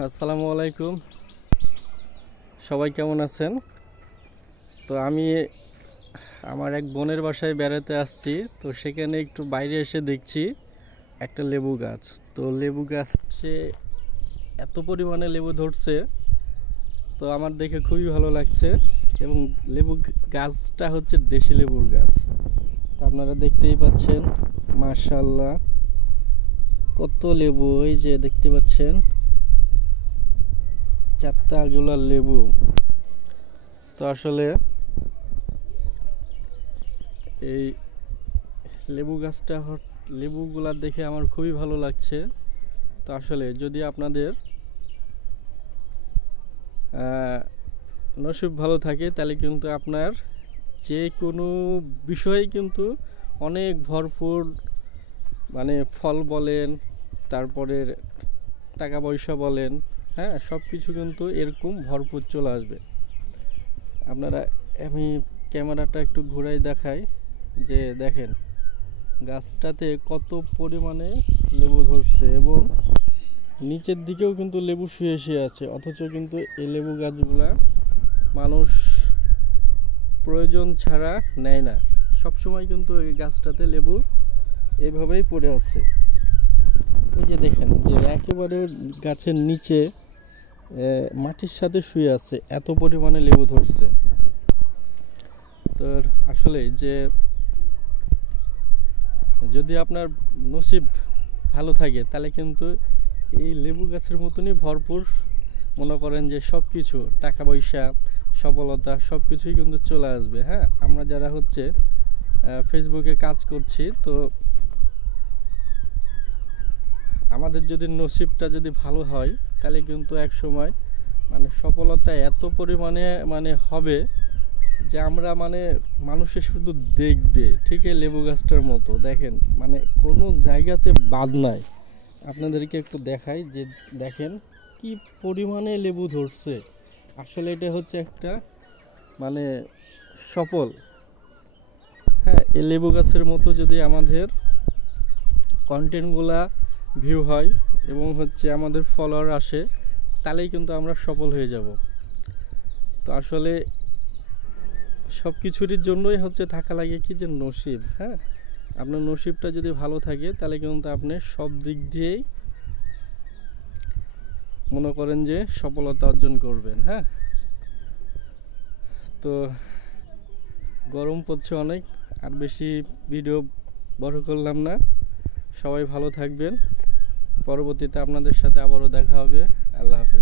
আসসালামু আলাইকুম, সবাই কেমন আছেন? তো আমি আমার এক বোনের বাসায় বেড়াতে আসছি। তো সেখানে একটু বাইরে এসে দেখছি একটা লেবু গাছ। তো লেবু গাছে এত পরিমাণে লেবু ধরছে, তো আমার দেখে খুবই ভালো লাগছে। এবং লেবু গাছটা হচ্ছে দেশি লেবুর গাছ। তো আপনারা দেখতেই পাচ্ছেন, মাশাআল্লাহ কত লেবু, এই যে দেখতে পাচ্ছেন চারটাগুলো লেবু। তো আসলে এই লেবুগুলা দেখে আমার খুবই ভালো লাগছে। তো আসলে যদি আপনাদের নসিব ভালো থাকে, তাহলে কিন্তু আপনার যে কোনো বিষয়ে কিন্তু অনেক ভরপুর, মানে ফল বলেন, তারপরে টাকা পয়সা বলেন, হ্যাঁ, সব কিছু কিন্তু এরকম ভরপুর চলে আসবে। আপনারা, আমি ক্যামেরাটা একটু ঘুরাই দেখাই, যে দেখেন গাছটাতে কত পরিমাণে লেবু ধরছে এবং নিচের দিকেও কিন্তু লেবু শুয়ে শুয়ে আছে। অথচ কিন্তু এই লেবু গাছগুলা মানুষ প্রয়োজন ছাড়া নেয় না, সবসময় কিন্তু এই গাছটাতে লেবু এইভাবেই পড়ে আছে। এই যে দেখেন যে একেবারে গাছের নিচে মাটির সাথে শুয়ে আছে, এত পরিমাণে লেবু ধরছে। তো আসলে যে যদি আপনার নসিব ভালো থাকে, তাহলে কিন্তু এই লেবু গাছের মতনই ভরপুর, মনে করেন যে সব কিছু, টাকা পয়সা, সফলতা, সব কিছুই কিন্তু চলে আসবে। হ্যাঁ, আমরা যারা হচ্ছে ফেসবুকে কাজ করছি, তো আমাদের যদি নসিবটা যদি ভালো হয়, তাহলে কিন্তু এক সময় মানে সফলতা এত পরিমাণে হবে যে আমরা মানুষের শুধু দেখবে, ঠিক এই লেবু গাছটার মতো দেখেন, কোনো জায়গাতে বাদ নাই। আপনাদেরকে একটু দেখাই, যে দেখেন কি পরিমাণে লেবু ধরছে। আসলে এটা হচ্ছে একটা মানে সফল, হ্যাঁ, এই লেবু গাছের মতো যদি আমাদের কন্টেন্টগুলা ভিউ হয় এবং হচ্ছে আমাদের ফলোয়ার আসে, তাহলেই কিন্তু আমরা সফল হয়ে যাব। তো আসলে সব কিছুরই জন্যই হচ্ছে থাকা লাগে কি, যে নসিব। হ্যাঁ, আপনার নসিবটা যদি ভালো থাকে, তাহলে কিন্তু আপনি সব দিক দিয়েই মনে করেন যে সফলতা অর্জন করবেন। হ্যাঁ, তো গরম পড়ছে অনেক, আর বেশি ভিডিও বড় করলাম না। সবাই ভালো থাকবেন, পরবর্তীতে আপনাদের সাথে আবারও দেখা হবে। আল্লাহ হাফেজ।